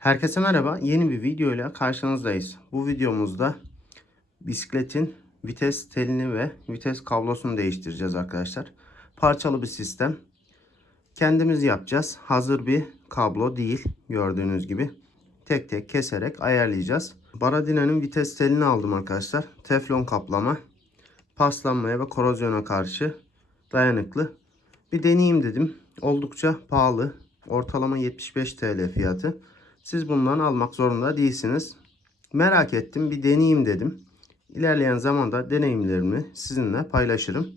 Herkese merhaba. Yeni bir video ile karşınızdayız. Bu videomuzda bisikletin vites telini ve vites kablosunu değiştireceğiz arkadaşlar. Parçalı bir sistem. Kendimiz yapacağız. Hazır bir kablo değil gördüğünüz gibi. Tek tek keserek ayarlayacağız. Baradina'nın vites telini aldım arkadaşlar. Teflon kaplama. Paslanmaya ve korozyona karşı dayanıklı. Bir deneyeyim dedim. Oldukça pahalı. Ortalama 75 TL fiyatı. Siz bundan almak zorunda değilsiniz. Merak ettim bir deneyeyim dedim. İlerleyen zamanda deneyimlerimi sizinle paylaşırım.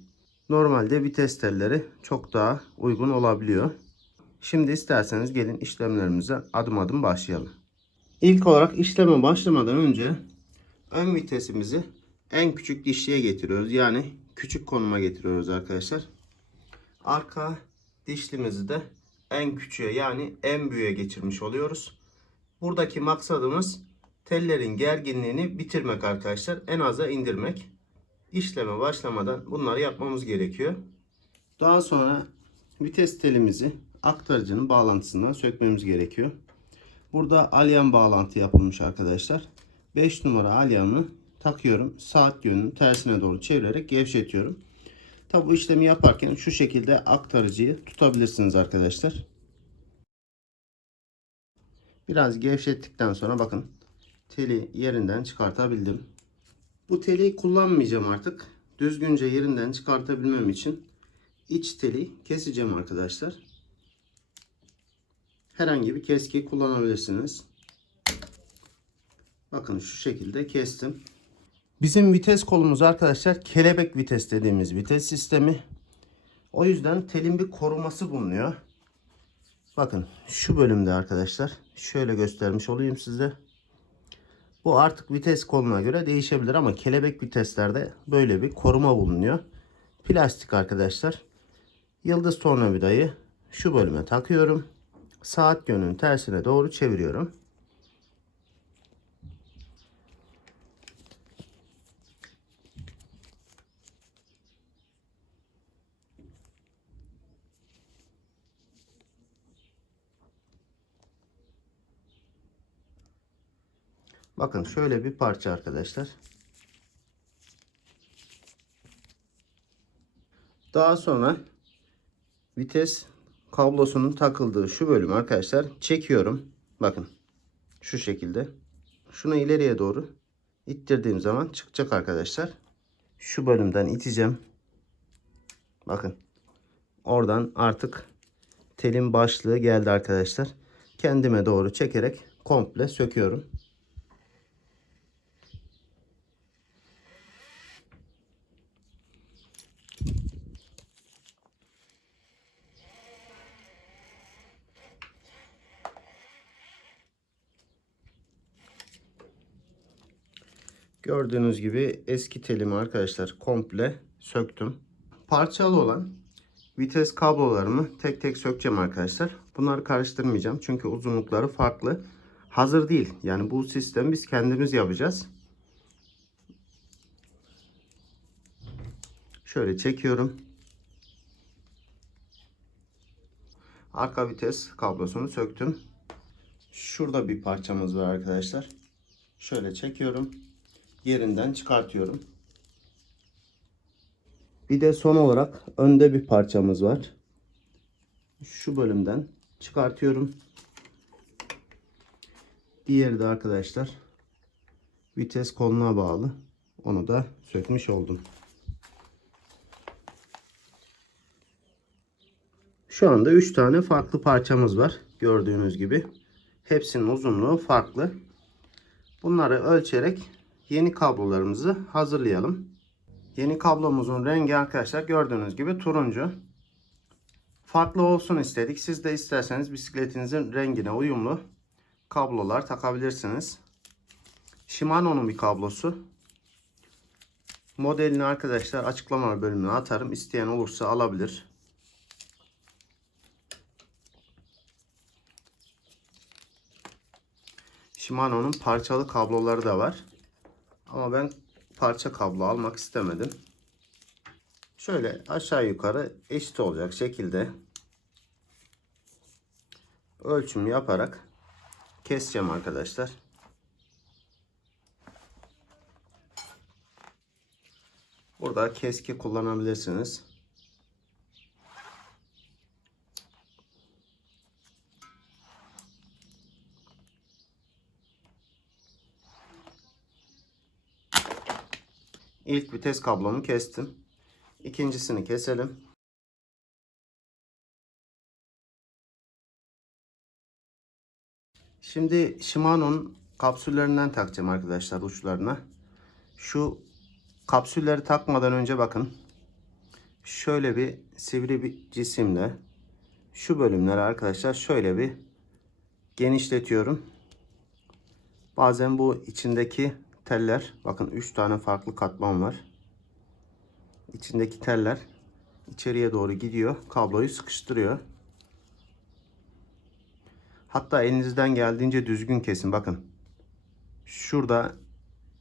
Normalde vites telleri çok daha uygun olabiliyor. Şimdi isterseniz gelin işlemlerimize adım adım başlayalım. İlk olarak işleme başlamadan önce ön vitesimizi en küçük dişliğe getiriyoruz. Yani küçük konuma getiriyoruz arkadaşlar. Arka dişlimizi de en küçüğe yani en büyüğe geçirmiş oluyoruz. Buradaki maksadımız tellerin gerginliğini bitirmek arkadaşlar. En aza indirmek. İşleme başlamadan bunları yapmamız gerekiyor. Daha sonra vites telimizi aktarıcının bağlantısından sökmemiz gerekiyor. Burada alyan bağlantı yapılmış arkadaşlar. 5 numara alyanı takıyorum. Saat yönünü tersine doğru çevirerek gevşetiyorum. Tabi bu işlemi yaparken şu şekilde aktarıcıyı tutabilirsiniz arkadaşlar. Biraz gevşettikten sonra bakın teli yerinden çıkartabildim. Bu teli kullanmayacağım artık. Düzgünce yerinden çıkartabilmem için iç teli keseceğim arkadaşlar. Herhangi bir keski kullanabilirsiniz. Bakın şu şekilde kestim. Bizim vites kolumuz arkadaşlar kelebek vites dediğimiz vites sistemi. O yüzden telin bir koruması bulunuyor. Bakın şu bölümde arkadaşlar şöyle göstermiş olayım size. Bu artık vites koluna göre değişebilir ama kelebek viteslerde böyle bir koruma bulunuyor. Plastik arkadaşlar. Yıldız tornavidayı şu bölüme takıyorum. Saat yönünün tersine doğru çeviriyorum. Bakın şöyle bir parça arkadaşlar. Daha sonra vites kablosunun takıldığı şu bölüm arkadaşlar çekiyorum. Bakın şu şekilde. Şunu ileriye doğru ittirdiğim zaman çıkacak arkadaşlar. Şu bölümden iteceğim. Bakın. Oradan artık telin başlığı geldi arkadaşlar. Kendime doğru çekerek komple söküyorum. Gördüğünüz gibi eski telimi arkadaşlar komple söktüm. Parçalı olan vites kablolarımı tek tek sökeceğim arkadaşlar. Bunları karıştırmayacağım çünkü uzunlukları farklı. Hazır değil. Yani bu sistemi biz kendimiz yapacağız. Şöyle çekiyorum. Arka vites kablosunu söktüm. Şurada bir parçamız var arkadaşlar. Şöyle çekiyorum yerinden çıkartıyorum. Bir de son olarak önde bir parçamız var. Şu bölümden çıkartıyorum. Diğeri de arkadaşlar vites koluna bağlı. Onu da sökmüş oldum. Şu anda 3 tane farklı parçamız var. Gördüğünüz gibi. Hepsinin uzunluğu farklı. Bunları ölçerek yeni kablolarımızı hazırlayalım. Yeni kablomuzun rengi arkadaşlar gördüğünüz gibi turuncu. Farklı olsun istedik. Siz de isterseniz bisikletinizin rengine uyumlu kablolar takabilirsiniz. Shimano'nun bir kablosu. Modelini arkadaşlar açıklama bölümüne atarım. İsteyen olursa alabilir. Shimano'nun parçalı kabloları da var. Ama ben parça kablo almak istemedim. Şöyle aşağı yukarı eşit olacak şekilde ölçüm yaparak keseceğim arkadaşlar. Burada keski kullanabilirsiniz. İlk vites kablomu kestim. İkincisini keselim. Şimdi Shimano'nun kapsüllerinden takacağım arkadaşlar uçlarına. Şu kapsülleri takmadan önce bakın. Şöyle bir sivri bir cisimle şu bölümleri arkadaşlar şöyle bir genişletiyorum. Bazen bu içindeki teller bakın 3 tane farklı katman var. İçindeki teller içeriye doğru gidiyor. Kabloyu sıkıştırıyor. Hatta elinizden geldiğince düzgün kesin. Bakın. Şurada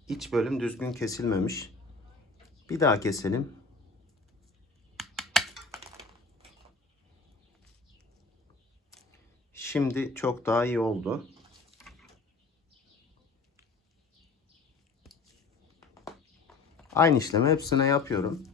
iç bölüm düzgün kesilmemiş. Bir daha keselim. Şimdi çok daha iyi oldu. Aynı işlemi hepsine yapıyorum.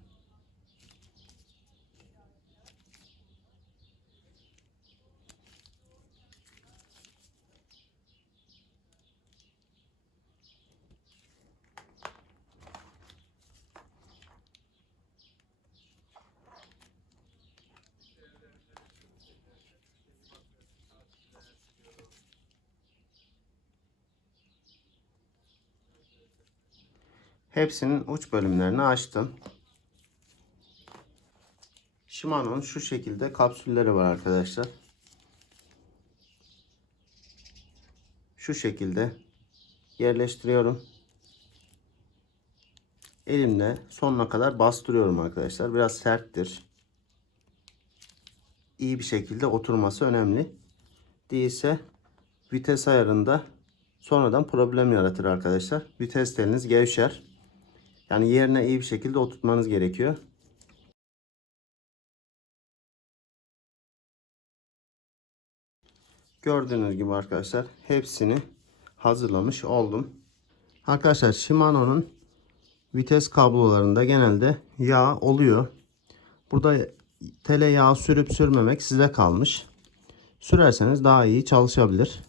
Hepsinin uç bölümlerini açtım. Shimano'nun şu şekilde kapsülleri var arkadaşlar. Şu şekilde yerleştiriyorum. Elimle sonuna kadar bastırıyorum arkadaşlar. Biraz serttir. İyi bir şekilde oturması önemli. Değilse vites ayarında sonradan problem yaratır arkadaşlar. Vites teliniz gevşer. Yani yerine iyi bir şekilde oturtmanız gerekiyor. Gördüğünüz gibi arkadaşlar hepsini hazırlamış oldum. Arkadaşlar Shimano'nun vites kablolarında genelde yağ oluyor. Burada tele yağ sürüp sürmemek size kalmış. Sürerseniz daha iyi çalışabilir.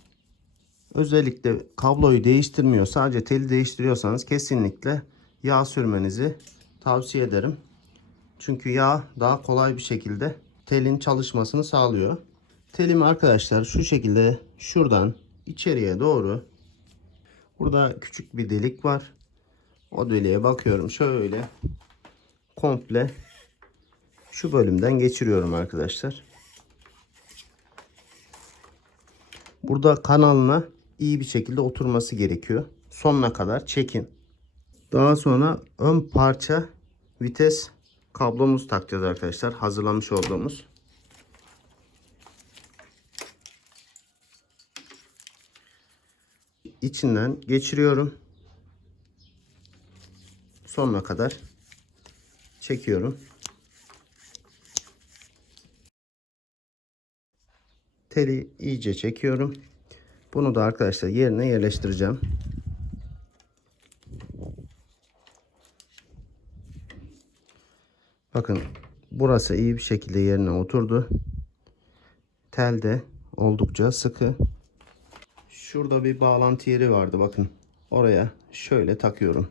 Özellikle kabloyu değiştirmiyor sadece teli değiştiriyorsanız kesinlikle yağ sürmenizi tavsiye ederim. Çünkü yağ daha kolay bir şekilde telin çalışmasını sağlıyor. Telimi arkadaşlar şu şekilde şuradan içeriye doğru burada küçük bir delik var. O deliğe bakıyorum şöyle komple şu bölümden geçiriyorum arkadaşlar. Burada kanalına iyi bir şekilde oturması gerekiyor. Sonuna kadar çekin. Daha sonra ön parça vites kablomuzu takacağız arkadaşlar. Hazırlamış olduğumuz. içinden geçiriyorum. Sonuna kadar çekiyorum. Teli iyice çekiyorum. Bunu da arkadaşlar yerine yerleştireceğim. Bakın burası iyi bir şekilde yerine oturdu. Tel de oldukça sıkı. Şurada bir bağlantı yeri vardı bakın. Oraya şöyle takıyorum.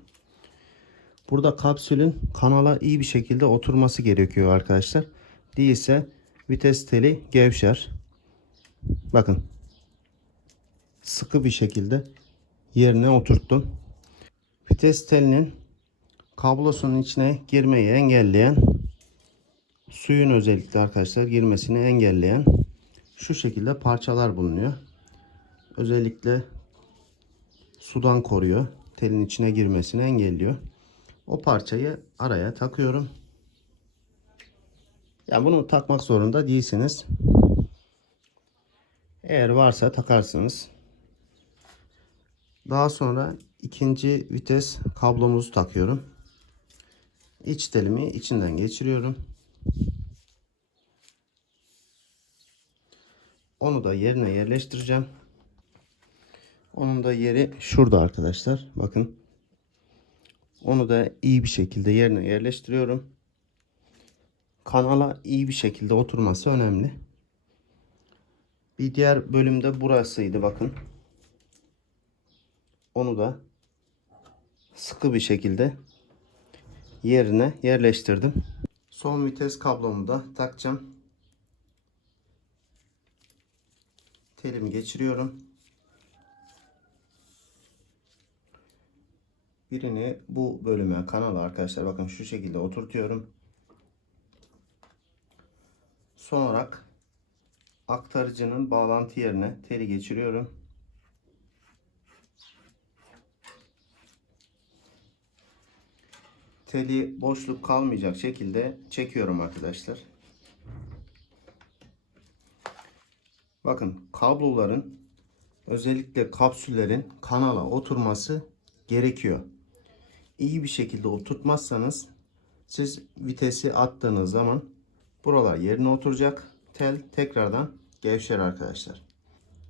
Burada kapsülün kanala iyi bir şekilde oturması gerekiyor arkadaşlar. Değilse vites teli gevşer. Bakın. Sıkı bir şekilde yerine oturttum. Vites telinin kablosunun içine girmeyi engelleyen suyun özellikle arkadaşlar girmesini engelleyen şu şekilde parçalar bulunuyor. Özellikle sudan koruyor. Telin içine girmesini engelliyor. O parçayı araya takıyorum. Ya bunu takmak zorunda değilsiniz. Eğer varsa takarsınız. Daha sonra ikinci vites kablomuzu takıyorum. İç telimi içinden geçiriyorum. Onu da yerine yerleştireceğim. Onun da yeri şurada arkadaşlar. Bakın. Onu da iyi bir şekilde yerine yerleştiriyorum. Kanala iyi bir şekilde oturması önemli. Bir diğer bölümde burasıydı bakın. Onu da sıkı bir şekilde yerine yerleştirdim. Son vites kablomu da takacağım. Telimi geçiriyorum. Birini bu bölüme kanala arkadaşlar bakın şu şekilde oturtuyorum. Son olarak aktarıcının bağlantı yerine teli geçiriyorum. Teli boşluk kalmayacak şekilde çekiyorum arkadaşlar. Bakın kabloların özellikle kapsüllerin kanala oturması gerekiyor. İyi bir şekilde oturtmazsanız siz vitesi attığınız zaman buralar yerine oturacak. Tel tekrardan gevşer arkadaşlar.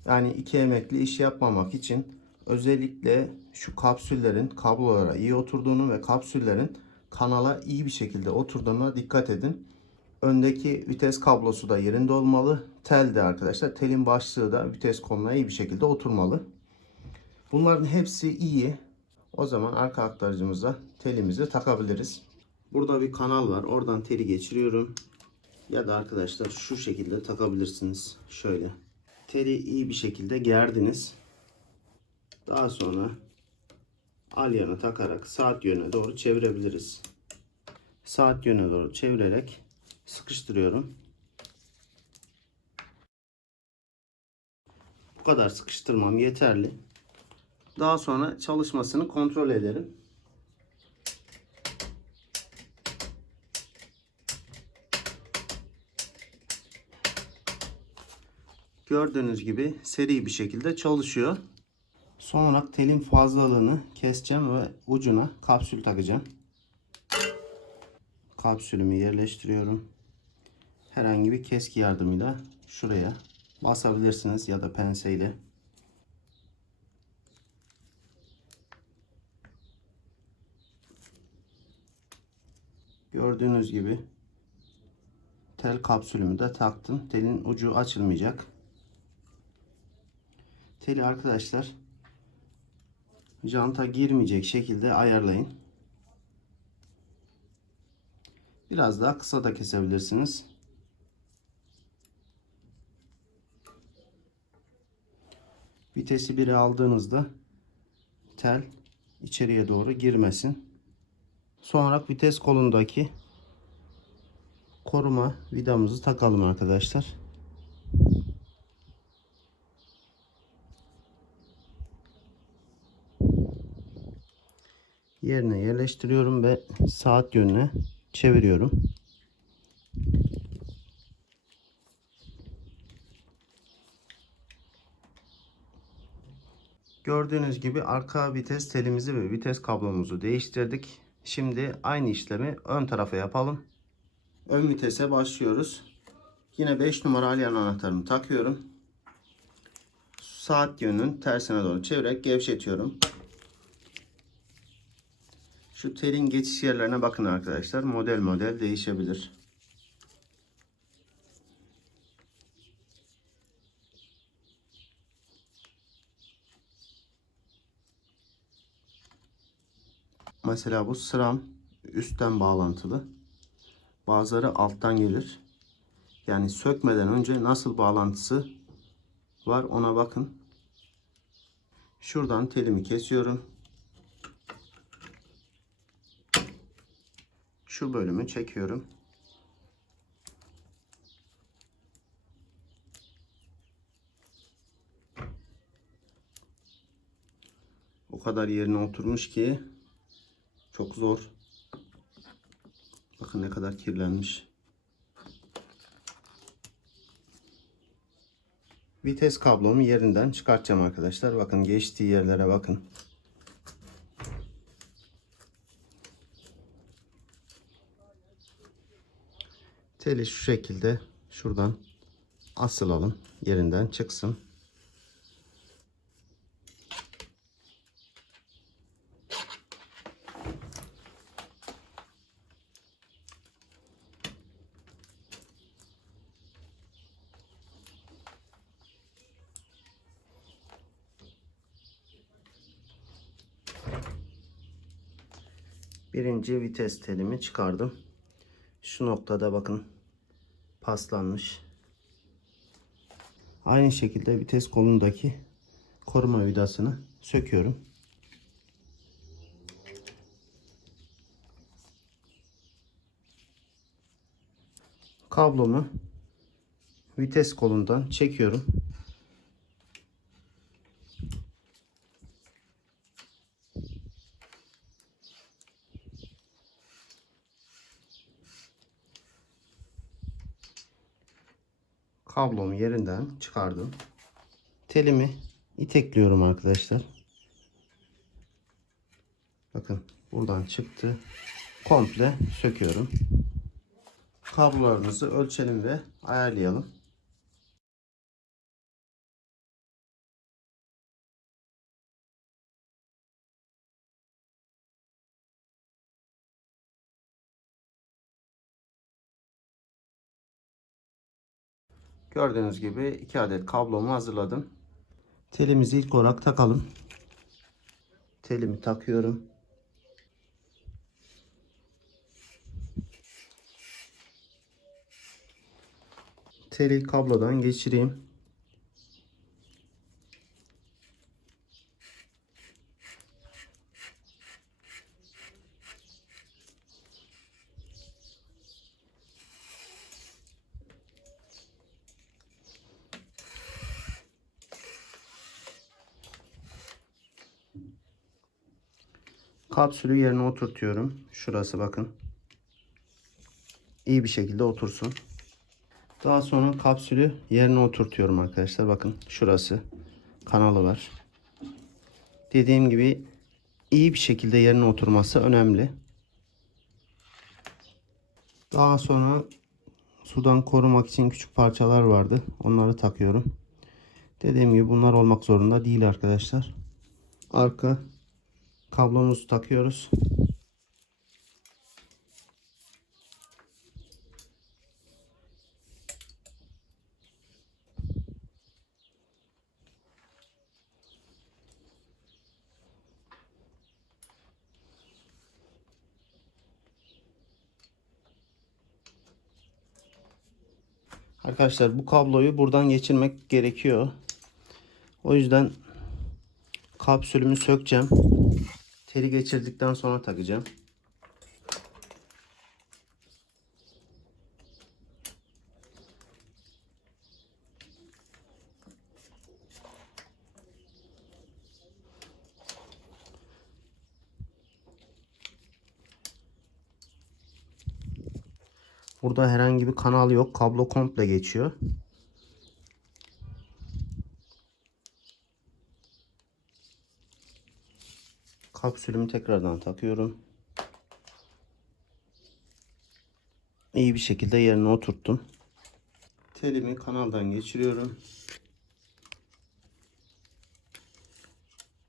Yani iki emekli iş yapmamak için özellikle şu kapsüllerin kablolara iyi oturduğunu ve kapsüllerin kanala iyi bir şekilde oturduğuna dikkat edin. Öndeki vites kablosu da yerinde olmalı. Tel de arkadaşlar telin başlığı da vites koluna iyi bir şekilde oturmalı. Bunların hepsi iyi. O zaman arka aktarıcımıza telimizi takabiliriz. Burada bir kanal var. Oradan teli geçiriyorum. Ya da arkadaşlar şu şekilde takabilirsiniz. Şöyle. Teli iyi bir şekilde gerdiniz. Daha sonra alyana takarak saat yönüne doğru çevirebiliriz. Saat yönüne doğru çevirerek sıkıştırıyorum. Bu kadar sıkıştırmam yeterli. Daha sonra çalışmasını kontrol ederim. Gördüğünüz gibi seri bir şekilde çalışıyor. Son olarak telin fazlalığını keseceğim ve ucuna kapsül takacağım. Kapsülümü yerleştiriyorum. Herhangi bir keski yardımıyla şuraya basabilirsiniz ya da penseyle. Gördüğünüz gibi tel kapsülümü de taktım. Telin ucu açılmayacak. Teli arkadaşlar janta girmeyecek şekilde ayarlayın. Biraz daha kısa da kesebilirsiniz. Vitesi 1'e aldığınızda tel içeriye doğru girmesin. Son olarak vites kolundaki koruma vidamızı takalım arkadaşlar. Yerine yerleştiriyorum ve saat yönüne çeviriyorum. Gördüğünüz gibi arka vites telimizi ve vites kablomuzu değiştirdik. Şimdi aynı işlemi ön tarafa yapalım. Ön vitese başlıyoruz. Yine 5 numara alyan anahtarını takıyorum. Saat yönünün tersine doğru çevirerek gevşetiyorum. Şu telin geçiş yerlerine bakın arkadaşlar. Model model değişebilir. Mesela bu sıram üstten bağlantılı. Bazıları alttan gelir. Yani sökmeden önce nasıl bağlantısı var ona bakın. Şuradan telimi kesiyorum. Şu bölümü çekiyorum. O kadar yerine oturmuş ki çok zor. Bakın ne kadar kirlenmiş. Vites kablomu yerinden çıkartacağım arkadaşlar. Bakın geçtiği yerlere bakın. Teli şu şekilde şuradan asılalım. Yerinden çıksın. Birinci vites telimi çıkardım. Şu noktada bakın paslanmış. Aynı şekilde vites kolundaki koruma vidasını söküyorum. Kablomu vites kolundan çekiyorum. Kablomu yerinden çıkardım. Telimi itekliyorum arkadaşlar. Bakın buradan çıktı. Komple söküyorum. Kablolarımızı ölçelim ve ayarlayalım. Gördüğünüz gibi 2 adet kablomu hazırladım. Telimizi ilk olarak takalım. Telimi takıyorum. Teli kablodan geçireyim. Kapsülü yerine oturtuyorum. Şurası bakın. İyi bir şekilde otursun. Daha sonra kapsülü yerine oturtuyorum arkadaşlar. Bakın şurası kanalı var. Dediğim gibi iyi bir şekilde yerine oturması önemli. Daha sonra sudan korumak için küçük parçalar vardı. Onları takıyorum. Dediğim gibi bunlar olmak zorunda değil arkadaşlar. Arka kablomuzu takıyoruz. Arkadaşlar bu kabloyu buradan geçirmek gerekiyor. O yüzden kapsülümü sökeceğim. Teli geçirdikten sonra takacağım. Burada herhangi bir kanal yok. Kablo komple geçiyor. Kapsülümü tekrardan takıyorum. İyi bir şekilde yerine oturttum. Telimi kanaldan geçiriyorum.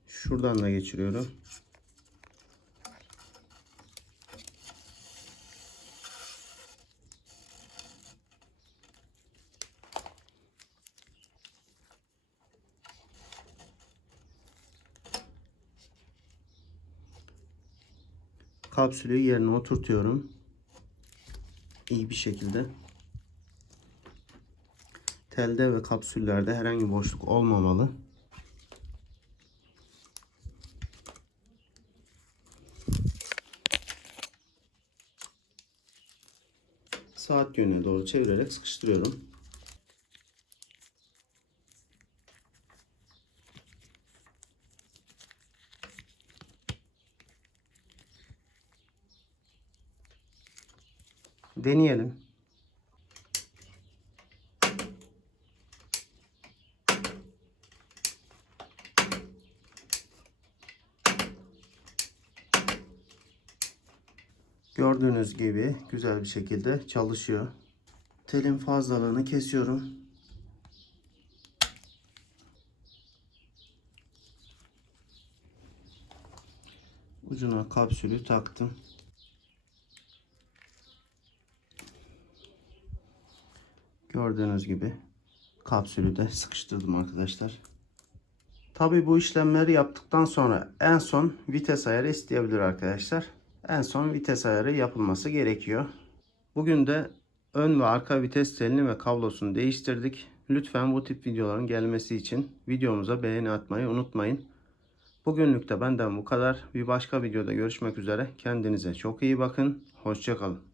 Şuradan da geçiriyorum. Kapsülü yerine oturtuyorum. İyi bir şekilde. Telde ve kapsüllerde herhangi bir boşluk olmamalı. Saat yönüne doğru çevirerek sıkıştırıyorum. Deneyelim. Gördüğünüz gibi güzel bir şekilde çalışıyor. Telin fazlalığını kesiyorum. Ucuna kapsülü taktım. Gördüğünüz gibi kapsülü de sıkıştırdım arkadaşlar. Tabi bu işlemleri yaptıktan sonra en son vites ayarı isteyebilir arkadaşlar. En son vites ayarı yapılması gerekiyor. Bugün de ön ve arka vites telini ve kablosunu değiştirdik. Lütfen bu tip videoların gelmesi için videomuza beğeni atmayı unutmayın. Bugünlük de benden bu kadar. Bir başka videoda görüşmek üzere. Kendinize çok iyi bakın. Hoşçakalın.